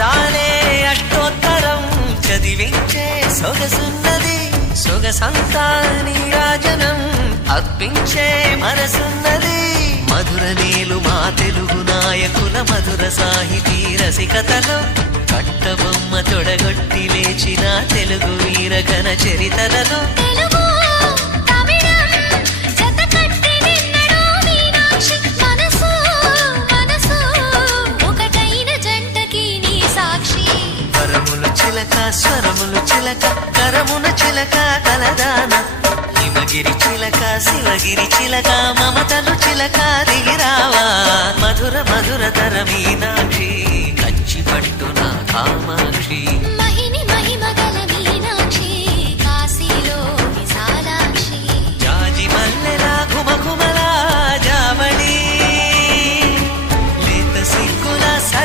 అందాలే అష్టోత్తరం చదివించే సొగసున్నది సొగసంతా నీరాజనం అర్పించే మనసున్నది మధుర నీలు మా తెలుగు నాయకుల మధుర సాహితీ రసికతలో కట్టబొమ్మ తొడగొట్టి లేచిన తెలుగు వీర ఘన చరితలలో స్వరములు చిలక కరమున చిలక కలదాన హిమగిరి చిలక శివగిరి చిలక మమతలు చిలక దిగిరావా మధుర మధుర తర మీనాక్షి